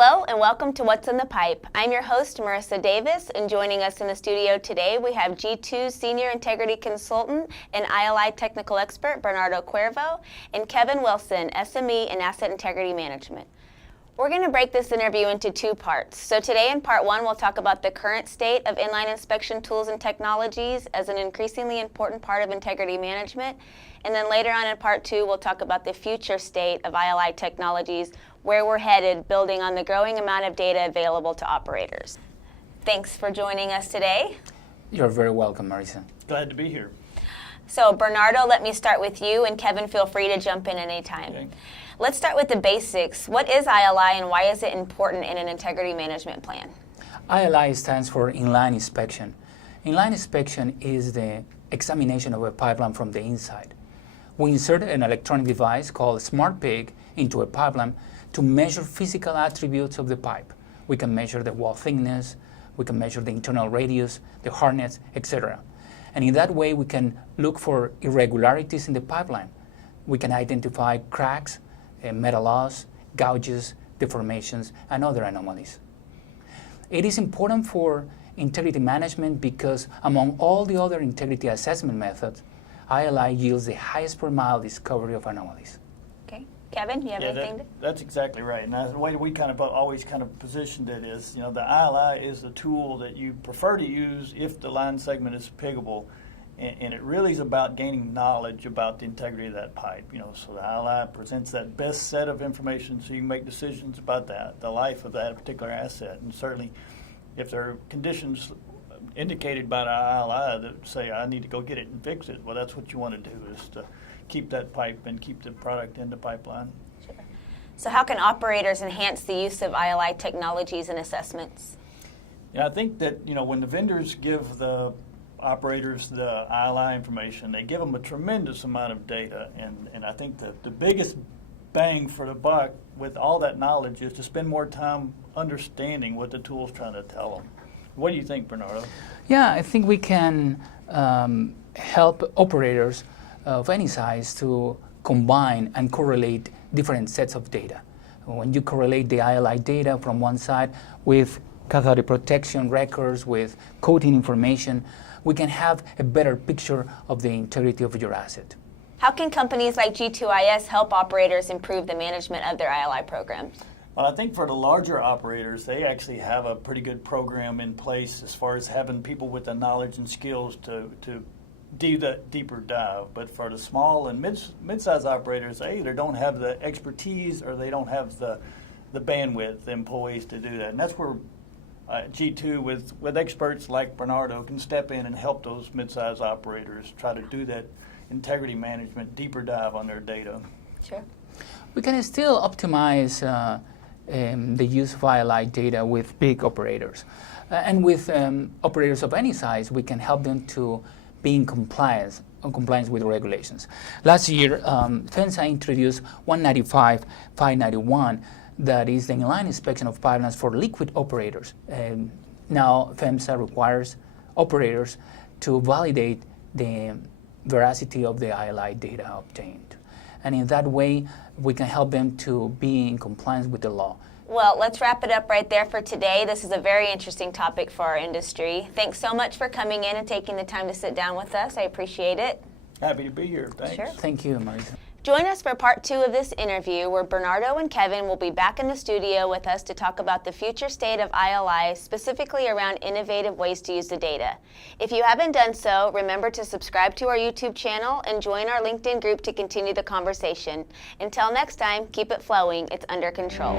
Hello and welcome to What's in the Pipe. I'm your host, Marissa Davis, and joining us in the studio today we have G2 Senior Integrity Consultant and ILI Technical Expert Bernardo Cuervo and Kevin Wilson, SME and Asset Integrity Management. We're going to break this interview into two parts. So today in part one, we'll talk about the current state of inline inspection tools and technologies as an increasingly important part of integrity management. And then later on in part two, we'll talk about the future state of ILI technologies, where we're headed, building on the growing amount of data available to operators. Thanks for joining us today. You're very welcome, Marissa. Glad to be here. So Bernardo, let me start with you, and Kevin, feel free to jump in anytime. Okay. Let's start with the basics. What is ILI and why is it important in an integrity management plan? ILI stands for Inline Inspection. Inline inspection is the examination of a pipeline from the inside. We insert an electronic device called SmartPig into a pipeline to measure physical attributes of the pipe. We can measure the wall thickness, we can measure the internal radius, the hardness, etc. And in that way, we can look for irregularities in the pipeline. We can identify cracks, metal loss, gouges, deformations, and other anomalies. It is important for integrity management because among all the other integrity assessment methods, ILI yields the highest per mile discovery of anomalies. Okay, Kevin, you have anything? That's exactly right. And the way we always positioned it is, the ILI is the tool that you prefer to use if the line segment is piggable. And it really is about gaining knowledge about the integrity of that pipe. So the ILI presents that best set of information so you can make decisions about that, the life of that particular asset. And certainly, if there are conditions indicated by the ILI that say, I need to go get it and fix it, well, that's what you want to do, is to keep that pipe and keep the product in the pipeline. Sure. So how can operators enhance the use of ILI technologies and assessments? Yeah, I think that, when the vendors give the operators the ILI information, they give them a tremendous amount of data, and I think the biggest bang for the buck with all that knowledge is to spend more time understanding what the tool's trying to tell them. What do you think, Bernardo? Yeah, I think we can help operators of any size to combine and correlate different sets of data. When you correlate the ILI data from one side with cathodic protection records, with coating information, we can have a better picture of the integrity of your asset. How can companies like G2IS help operators improve the management of their ILI programs? Well, I think for the larger operators, they actually have a pretty good program in place as far as having people with the knowledge and skills to do that deeper dive. But for the small and mid-size operators, they either don't have the expertise or they don't have the bandwidth, the employees to do that. And that's where G2 with experts like Bernardo can step in and help those mid-size operators try to do that integrity management, deeper dive on their data. Sure. We can still optimize the use of ILI data with big operators. And with operators of any size, we can help them to be in compliance with regulations. Last year, FEMSA introduced 195-591, that is the inline inspection of pipelines for liquid operators. And now FEMSA requires operators to validate the veracity of the ILI data obtained. And in that way, we can help them to be in compliance with the law. Well, let's wrap it up right there for today. This is a very interesting topic for our industry. Thanks so much for coming in and taking the time to sit down with us. I appreciate it. Happy to be here. Thanks. Sure. Thank you, Marisa. Join us for part two of this interview, where Bernardo and Kevin will be back in the studio with us to talk about the future state of ILI, specifically around innovative ways to use the data. If you haven't done so, remember to subscribe to our YouTube channel and join our LinkedIn group to continue the conversation. Until next time, keep it flowing. It's under control.